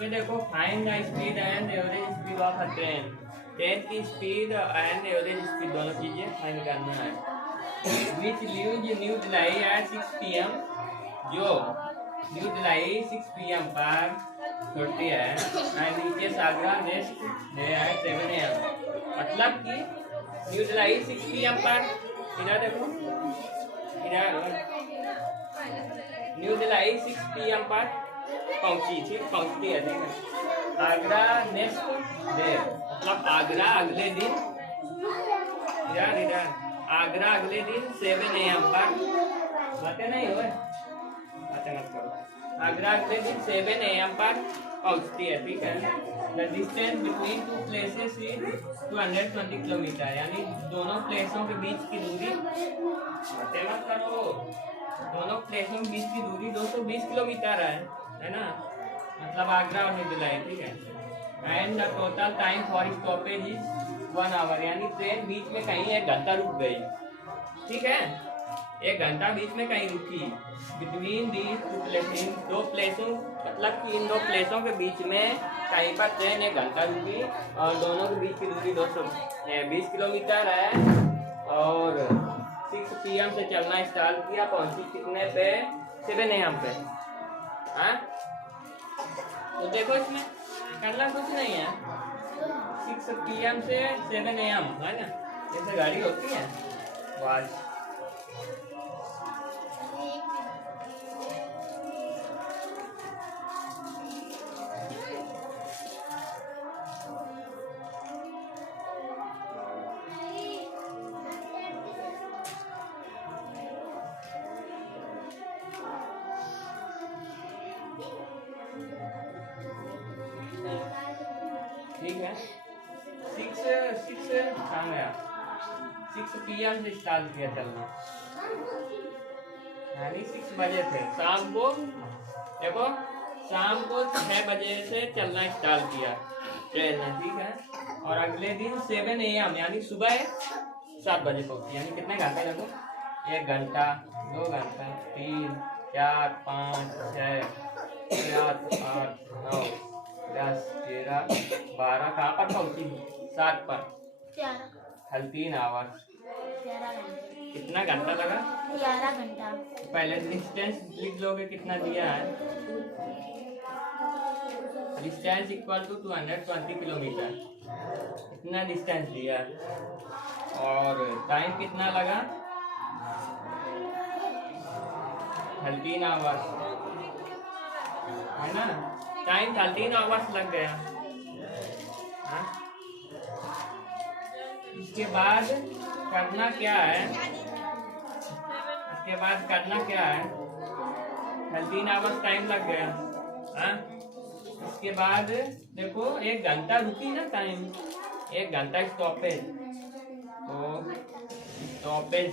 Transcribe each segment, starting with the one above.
इसमें देखो find the speed and average speed of a train. Train की speed and average speed दोनों चीजें फाइंड करना है। Which New Delhi at 6 PM, जो न्यू दिल्ली 6 PM पर छोड़ती है and reaches Agra next day at 7 AM। मतलब कि न्यू दिल्ली 6 PM पर, इधर देखो, इधर न्यू दिल्ली 6 PM पर पहुंचती है, ठीक है। आगरा नेक्स्ट डे मतलब आगरा अगले दिन, इधर आगरा अगले दिन 7 AM पर, बातें नहीं हुए, बातें मत करो। आगरा अगले दिन 7 AM पर पहुंचती है, ठीक है। The distance between two places is 220 kilometre, यानी दोनों प्लेसों के बीच की दूरी, बातें मत करो, दोनों प्लेसों के बीच की दूरी 220 किलोमीटर है ना, मतलब आगरा और न्यू दिल्ली, ठीक है। And the total time for stoppage is 1 hour, यानी ट्रेन बीच में कहीं 1 घंटा रुक गई, ठीक है, 1 घंटा बीच में कहीं रुकी। बिटवीन दीज टू प्लेसेस, दो प्लेसों, मतलब कि इन दो प्लेसों के बीच में कहीं पर ट्रेन 1 घंटा रुकी और दोनों के बीच की दूरी 220 किलोमीटर है। और 6 PM से चलना स्टार्ट किया, पहुंची कितने पे? 7 AM पे। हाँ, तो देखो इसमें करना कुछ नहीं है, 6 PM से 7 AM है ना, जैसे गाड़ी होती है वाज। ठीक है, 6 PM से स्टार्ट किया चलना, यानी 6 बजे थे शाम को, देखो शाम को 6 बजे से चलना स्टार्ट किया ट्रेन ने, ठीक है। और अगले दिन 7 AM यानी सुबह 7 बजे पहुंची, यानी कितने घंटे? देखो 1 घंटा, 2 घंटा, 3, 4, 5, 6, 7, 8, 9, 10, 11, 12, कहाँ पर पहुंची? 7 पर, 3 आवर्स। कितना घंटा लगा? 11 घंटा। पहले डिस्टेंस लिख लोगे, कितना दिया है? डिस्टेंस इक्वल टू 220 किलोमीटर, इतना डिस्टेंस दिया। और टाइम कितना लगा? 13 आवर्स, है ना, टाइम 13 आवर्स लग गया। हाँ? इसके बाद करना क्या है? 13 आवर्स टाइम लग गया। हाँ? इसके बाद देखो 1 घंटा रुकी ना टाइम, 1 घंटा स्टॉपेज, तो स्टॉपेज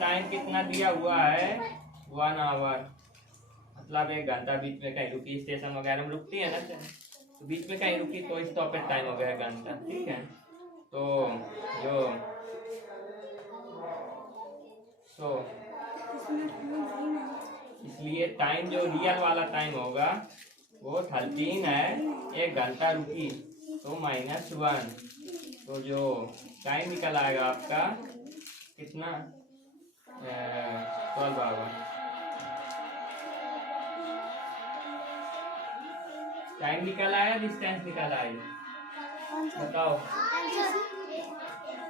टाइम कितना दिया हुआ है? 1 आवर, मतलब 1 घंटा बीच में कहीं रुकी, स्टेशन वगैरह में रुकती है ना, तो बीच में कहीं रुकी तो स्टॉपेज टाइम हो गया 1 घंटा, ठीक है। तो इसलिए टाइम जो रियल वाला टाइम होगा वो 13 है, 1 घंटा रुकी तो -1, तो जो टाइम निकल आएगा आपका कितना? 12 आवर। टाइम निकल आया, डिस्टेंस निकल आएगा, बताओ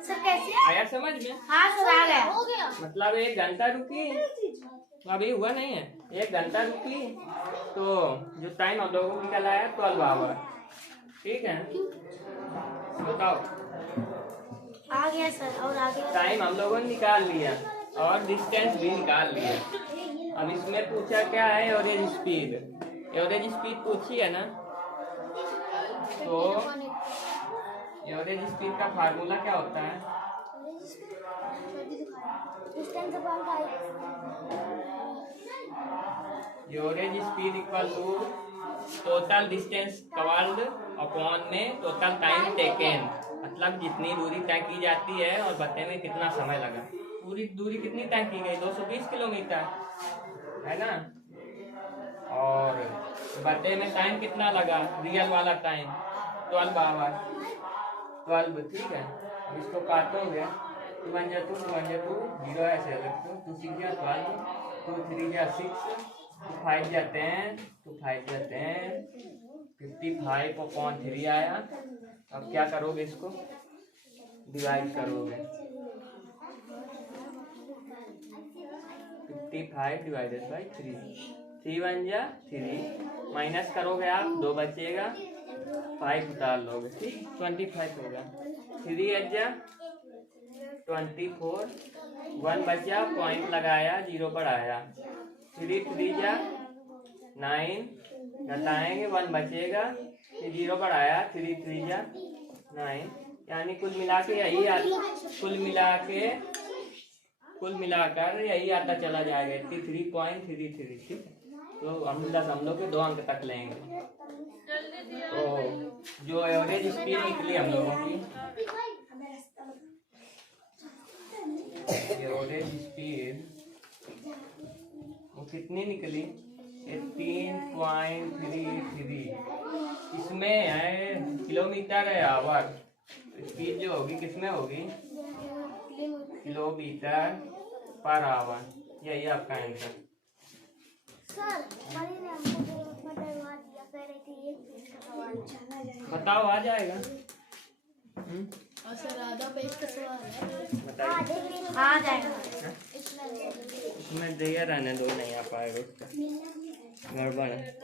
सर कैसे आया समझ में? हाँ सर आ गया। मतलब 1 घंटा रुकी तो अभी हुआ नहीं है, 1 घंटा रुकी तो जो टाइम हम लोगों को निकल आया 12 आवर, ठीक है। बताओ, आ गया सर, और आगे टाइम हम लोगों ने निकाल लिया और डिस्टेंस भी निकाल लिया। अब इसमें पूछा क्या है? Average speed. एवरेज स्पीड पूछी है ना, तो एवरेज स्पीड का फार्मूला क्या होता है? Average speed equal to total distance covered upon में टोटल टाइम टेकन, मतलब जितनी दूरी तय की जाती है और बते में कितना समय लगा। पूरी दूरी कितनी तय की गई? 220 किलोमीटर, है ना। और बर्थडे में टाइम कितना लगा, रियल वाला टाइम 12 आवर 12, ठीक है। इसको काटोगे 2 1 2 2 1 2 0 ऐसे रखो, 2 6 12, 2 3 6, 2 5 10, 2 5 10, 55/3 आया। अब क्या करोगे, इसको डिवाइड करोगे, 55 डिवाइडेड बाई 3, 3 1 3, माइनस करोगे आप 2 बचेगा, 5 उतार लोगे, ठीक 25 होगा। 3 8 24, 1 बचा, पॉइंट लगाया, 0 पर आया। 3 3 9, घटाएंगे 1 बचेगा, 0 पर आया, 3 3 9, यानी कुल मिला के यही कुल मिलाकर यही आता चला जाएगा 83.33, ठीक है। तो हम दशमलव के 2 अंक तक लेंगे। तो जो एवरेज स्पीड निकली हम लोगों की, एवरेज स्पीड वो कितनी निकली, 18.33। इसमें है किलोमीटर है आवर, स्पीड जो होगी किसमें होगी, किलोमीटर पर आवर। यही आपका आंसर। बताओ, आ जाएगा? बताइए। आ जाएगा। इसमें दिया रहने दो, नहीं आ पाएगा, उसका गड़बड़ है।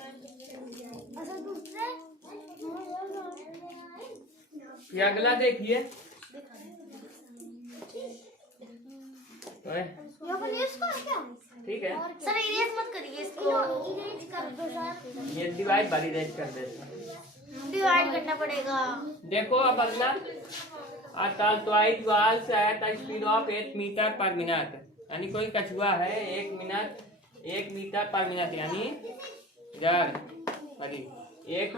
ये अगला देखिए, ठीक है सर इरेज मत करिए इसको, इरेज कर दो सर। ये डिवाइड बारी रेज कर देता, डिवाइड करना पड़ेगा। देखो अब अगला, twice walks at the speed of 8 metre per minute, यानी कोई कछुआ है 1 मीटर पर मिनट, यानी एक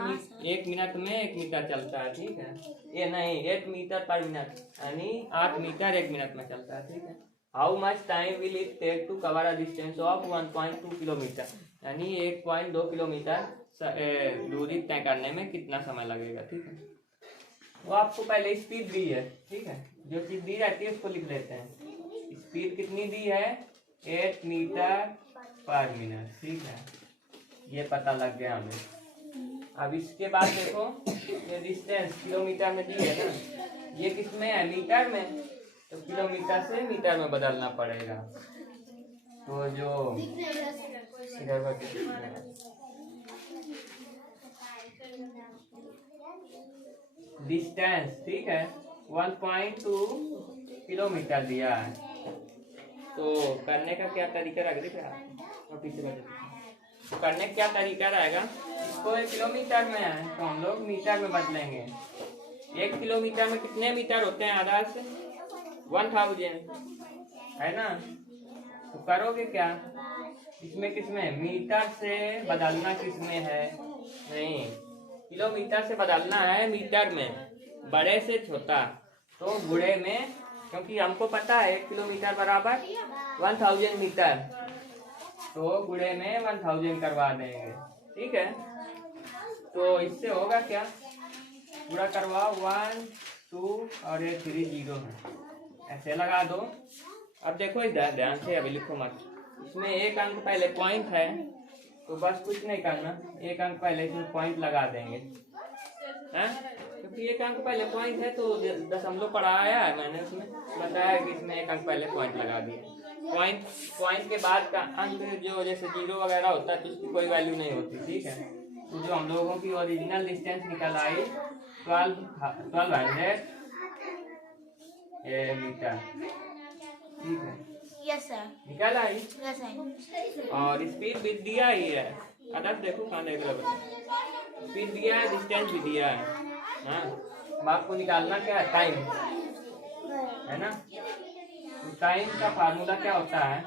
मिनट में 1 मीटर चलता है, ठीक है। ये नहीं, 8 मीटर पर मिनट यानी 8 मीटर 1 मिनट में चलता है, ठीक है। How much time will it take to cover a distance of 1.2 kilometre, यानी 1.2 किलोमीटर दूरी तय करने में कितना समय लगेगा, ठीक है। वो आपको पहले स्पीड दी है, ठीक है। जो चीज दी रहती है उसको लिख लेते हैं। स्पीड कितनी दी है, 8 मीटर पर मिनट, ठीक है। ये पता लग गया हमें। अब इसके बाद देखो, ये डिस्टेंस किलोमीटर में दी है ना, ये किसमें है, मीटर में, तो किलोमीटर से मीटर में बदलना पड़ेगा। तो जो डिस्टेंस, ठीक है, 1.2 किलोमीटर दिया है। तो करने का क्या तरीका रहेगा, और पीछे तो करने का क्या तरीका रहेगा, इसको 1 किलोमीटर में है तो हम लोग मीटर में बदलेंगे। 1 किलोमीटर में कितने मीटर होते हैं, आधार से 1000 है ना। तो करोगे क्या, इसमें किसमें, मीटर से बदलना किसमें है, नहीं, किलोमीटर से बदलना है मीटर में, बड़े से छोटा तो गुणे में, क्योंकि हमको पता है 1 किलोमीटर बराबर 1000 मीटर, तो गुणे में 1000 करवा देंगे, ठीक है। तो इससे होगा क्या, पूरा करवाओ, 1 2 और ये 3 0 है, ऐसे लगा दो। अब देखो इधर ध्यान से, अभी लिखो मत, इसमें 1 अंक पहले पॉइंट है, तो बस कुछ नहीं करना, 1 अंक पहले इसमें पॉइंट लगा देंगे, हैं, क्योंकि 1 अंक पहले पॉइंट है तो दशमलव पढ़ाया है मैंने, उसमें बताया कि इसमें 1 अंक पहले पॉइंट लगा दिए। पॉइंट के बाद का अंक जो जैसे 0 वगैरह होता है तो उसकी कोई वैल्यू नहीं होती, ठीक है। तो जो हम लोगों की ओरिजिनल डिस्टेंस निकल आई 1200 मीटर, ठीक है, यस सर, निकल आई। Yes sir. और स्पीड भी दिया ही है, अदर देखो कहाँ देख रहे, स्पीड दिया है, डिस्टेंस भी दिया है, हाँ। अब आपको निकालना क्या है, टाइम, है ना। तो टाइम का फार्मूला क्या होता है,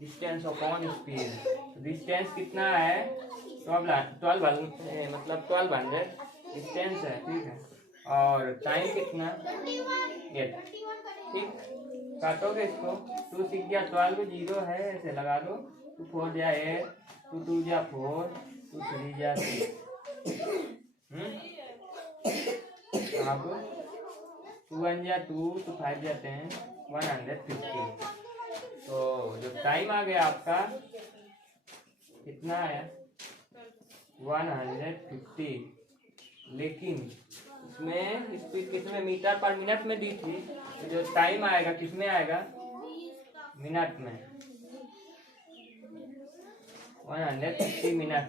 डिस्टेंस अपॉन स्पीड। डिस्टेंस कितना है, 12 मतलब 1200 डिस्टेंस है, ठीक है। और टाइम कितना, 8, ठीक। काटोगे इसको, 2 6 जा 12, 0 है ऐसे लगा दो, 2 4 जा 8, 2 2 जा 4, 2 3 जा 6। अब 2 1 जा 2, 2 5 जा 10, 150। तो जो टाइम आ गया आपका कितना आया 150, लेकिन इसमें स्पीड किसमें मीटर पर मिनट में दी थी, तो जो टाइम आएगा किसमें आएगा मिनट में, 150 मिनट।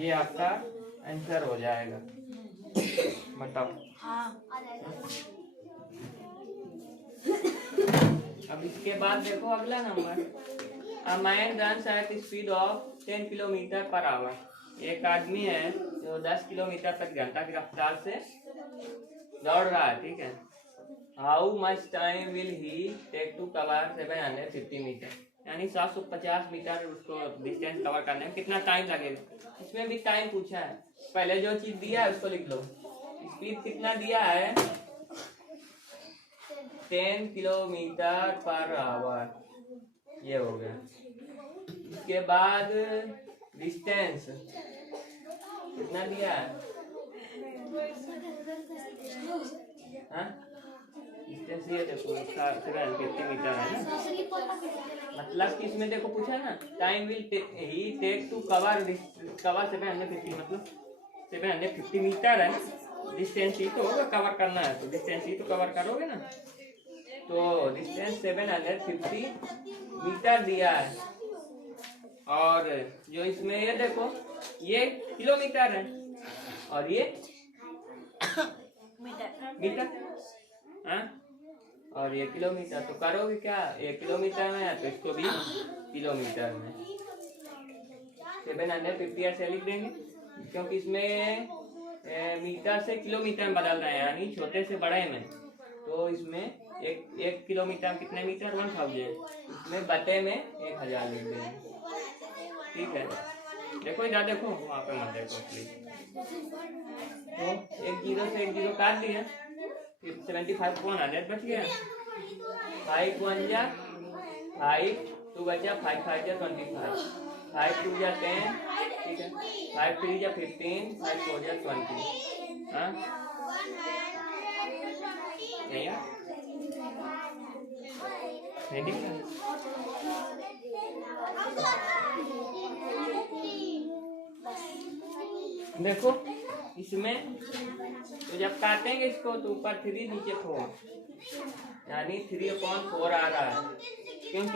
ये आपका आंसर हो जाएगा। बताओ। अब इसके बाद देखो अगला number, a man runs at speed of 10 kilometre per hour. एक आदमी है जो 10 किलोमीटर प्रति घंटा की रफ्तार से दौड़ रहा है, ठीक है। How much time will he take to cover 750 metre, यानी 750 मीटर उसको डिस्टेंस कवर करने में कितना टाइम लगेगा। इसमें भी टाइम पूछा है, पहले जो चीज दिया है उसको लिख लो। स्पीड कितना दिया है 10 किलोमीटर पर आवर, ये हो गया। इसके बाद डिस्टेंस कितना दिया है, डिस्टेंस ये देखो 750 मीटर है ना, मतलब कि इसमें देखो पूछा ना time will he take to cover 750, मतलब 750 मीटर है ना, डिस्टेंस ही तो होगा कवर करना है, तो डिस्टेंस ही तो कवर करोगे ना। तो डिस्टेंस 750 मीटर दिया है, और जो इसमें ये देखो ये किलोमीटर है और ये मीटर, हाँ, और ये किलोमीटर। तो करोगे क्या, ये किलोमीटर में है तो इसको भी किलोमीटर में 750 ऐसे लिख देंगे, क्योंकि इसमें मीटर से किलोमीटर में बदल रहे हैं, यानी छोटे से बड़े में। तो इसमें एक किलोमीटर में कितने मीटर 1000, इसमें बटे में 1000 लिख देंगे, ठीक है। देखो इधर देखो, वहाँ पे मत देखो प्लीज। तो एक 0 से 1 0 काट दिया, 75 को 100 बच गया। 5 1 जा 5, 2 बचा 5 5 जा 25, 5 2 जा 10, ठीक है। 5 3 जा 15, 5 4 जा 20, हाँ रेडी। देखो इसमें तो जब काटेंगे इसको तो ऊपर 3 नीचे 4, यानी 3/4 आ रहा है, क्योंकि